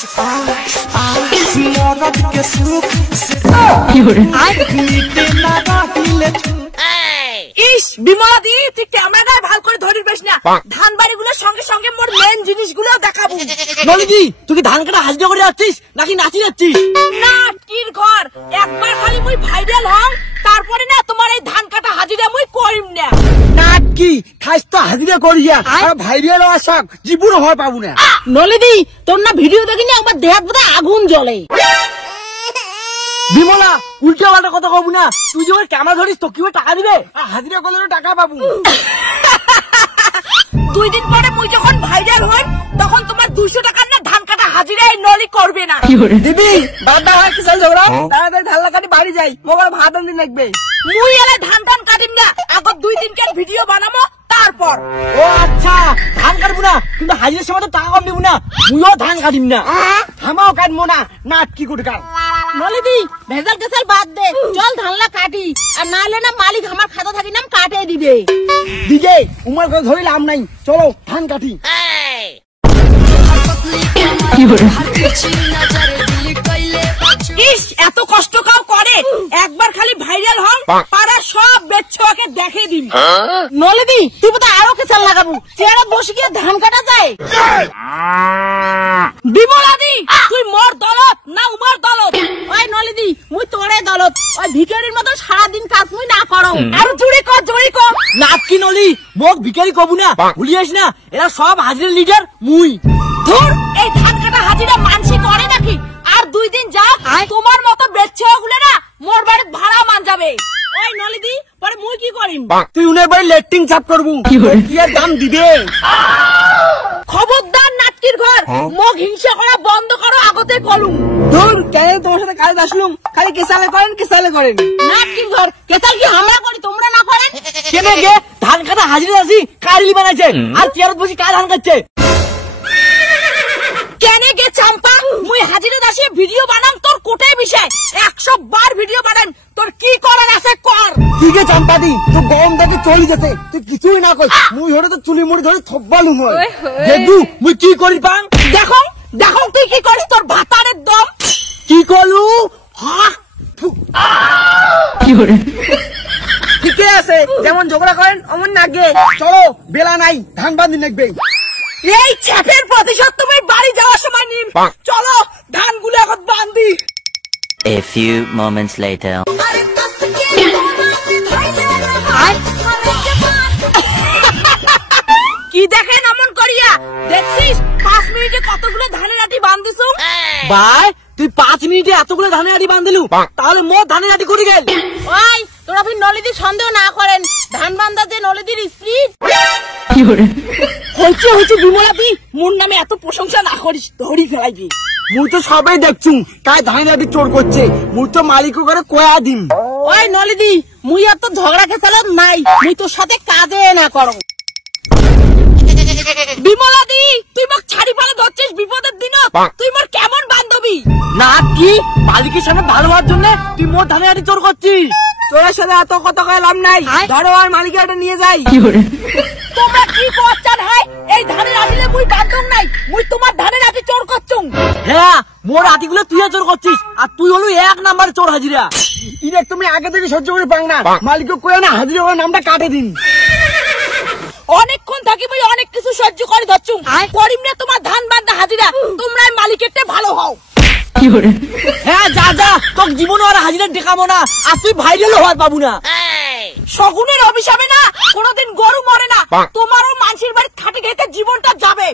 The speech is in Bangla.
ইস বিমলাদি, তুই ক্যামেরায় ভালো করে ধরিস বেশ না, ধান বাড়িগুলোর সঙ্গে সঙ্গে মোর মেন জিনিসগুলো দেখাবো। নলিদি, তুই কি ধান কাটা হাজিরা করে যাচ্ছিস নাকি নাচি যাচ্ছিস? না কির ঘর, একবার খালি মুই ভাইরাল হং, তারপরে না তোমার এই ধান কাটা হাজিরা মুই করিম না। নাট কি খাইস তো হাজিরা করিয়া, আর ভাইরাল হওয়ার শখ জীবন হয় পাবো না। নলিদি, তোর না ভিডিও দেখিনি একবার দেহাত বোধহয় আগুন জ্বলে। বিমলা, উল্টা পাল্টা কথা কব না, তুই যে ক্যামেরা ধরিস তো কি টাকা দিবে, আর হাজিরা করলে টাকা পাবো। 2 দিন পরে মুই যখন ভাইরাল হই তখন তোমার 200 টাকার না ধান কাটা হাজিরা এই নলি করবে না। দিদি বাবা আর কি চল ঝগড়া, তাড়াতাড়ি ধান কাটি বাড়ি যাই, মোবাইল ভাত আনতে লাগবে। মুই এলে ধান কাটিম না, আগত 2 দিনকার ভিডিও বানাবো তারপর। ও আচ্ছা, ধান কাটবো না কিন্তু হাজিরার সময় তো টাকা কম দিব না, মুইও ধান কাটিম না, আমাও কাটবো না। নাট কি করে কাট নলিদি, ভেজাল কেসাল বাদ দে, চল ধানলা কাটি, আর নাহলে না মালিক আমার খাতা থাকি নাম কাটে দিবে। দিদি উমার কথা ধরে লাভ নাই, চলো ধান কাটি। ইস এত কষ্ট কাও করে, একবার খালি ভাইরাল হন, পাড়া সব বেচ্ছোকে দেখে দিবি। নলিদি, তুই বোধহয় আরো কেসাল লাগাবো, চেয়ারে বসে গিয়ে ধান কাটা যায়। বিমলাদি, তুই মোর দলত না উমার দলত? ওই নলিদি, মুই তোরে দলত, ওই ভিখারির মতো সারাদিন কাজ মুই না করো। আর জুড়ি কর, জুড়ি কর। নাট কি নলি, মোক ভিখারি কবু না, ভুলিয়াস না এরা সব হাজিরা লিডার মুই। ধুর, এই ধান কাটা হাজিরা মানসি করে নাকি? আর 2 দিন যাক, তোমার মতো বেচ্ছোগুলো না মোর বাড়ির ভাড়া মান যাবে। ওই নলিদি, পরে মুই কি করিম? তুই উনার বাড়ি লেট্রিন সাফ করবো, কি আর দাম দিবে। খবরদার নাটকির ঘর, মুখ হিংসা করা বন্ধ করো, আগতে কলুম। ধুর, কেন তোমার সাথে কাজ আসলুম, খালি কেসালে করেন কেসালে করেন। নাটকির ঘর, কেসাল কি আমরা করি, তোমরা না করেন? কেনে গে ধান কাটা হাজিরা আছি, কারিলি বানাইছে আর চেয়ারত বসে কার ধান কাটছে। কেনে গে চাম্পা, মুই হাজিরা দাসে ভিডিও বানাম, তোর কোটায় বিষয় 100 বার ভিডিও বানান, তোর কি করার আছে কর। ঠিক আছে চাম্পাদি, তুই গরম দেখে চলি গেছে, তুই কিছুই না কই, মুই হরে তো চুলি মুড়ি ধরে থব্বালু হয়। দেখু মুই কি করি পাং, দেখো দেখো তুই কি করিস, তোর ভাতারের দম। কি করলু ঠিকই আছে, যেমন ঝগড়া করেন অমন নাগে। চলো বেলা নাই, ধান বাঁধি নাকবে। এই চ্যাপের প্রতিশোধ তুমি বাড়ি যাওয়ার সময় নিন, চলো ধানগুলো এখন বাঁধি। A few moments later. কি দেখেন এমন করিয়া, দেখছিস 5 মিনিটে কতগুলো ধানের আটি বাঁধিস? ভাই তুই 5 মিনিটে এতগুলো ধানের আটি বাঁধলু, তাহলে মোর ধানের আটি করে গেল। ওই তোরা ফির নলিদির সন্দেহ না করেন, ধান বান্ধা যে নলিদির স্পিড হয়েছে হয়েছে। বিমলাদি, মোর নামে এত প্রশংসা না করিস, ধরি ফেলাইবি। মুই তো সবাই দেখছুম কায় ধানের আটি চোর করছে, মুই তো মালিক করে কয়া দিম। ওই নলিদি, মুই এত ঝগড়া খেসালত নাই, মুই তোর সাথে কাজে না করো। বিমলাদি, তুই মোক ছাড়ি পালে ধরছিস বিপদের দিন, তুই মোর কেমন বান্ধবী? না কি মালিকের সামনে ভালো হওয়ার জন্য তুই মোর ধানের আটি চোর করছিস? তোর সাথে এত কথা কয়ে লাভ নাই, ধরো আর মালিকের আটি নিয়ে যাই। তোমরা কি করছেন? হয় এই ধানের আটিলে মুই বান্ধব নাই, মুই তোমার ধানের আটি চোর করছুম। হ্যাঁ, মোর আটিগুলো তুই চোর করছিস, আর তুই হলো 1 নাম্বার চোর হাজিরা। ইরে তুমি আগে থেকে সহ্য করে পাং না, মালিককে কয়ে না হাজিরা করে নামটা কাটে দিন। অনেকক্ষণ থাকি মুই অনেক কিছু সহ্য করে ধরছুম, করিম না তোমার ধান বান্ধা হাজিরা, তোমরাই মালিকেরটা ভালো হও। হ্যাঁ যা যা, তোর জীবনে আর হাজিরা দেখাবো না, আর তুই ভাইরাল হওয়ার পাবো না। শগুনের অভিশাপে না কোনোদিন গরু মরে না, তোমারও মানুষের বাড়ি খাটে খেতে জীবনটা যাবে।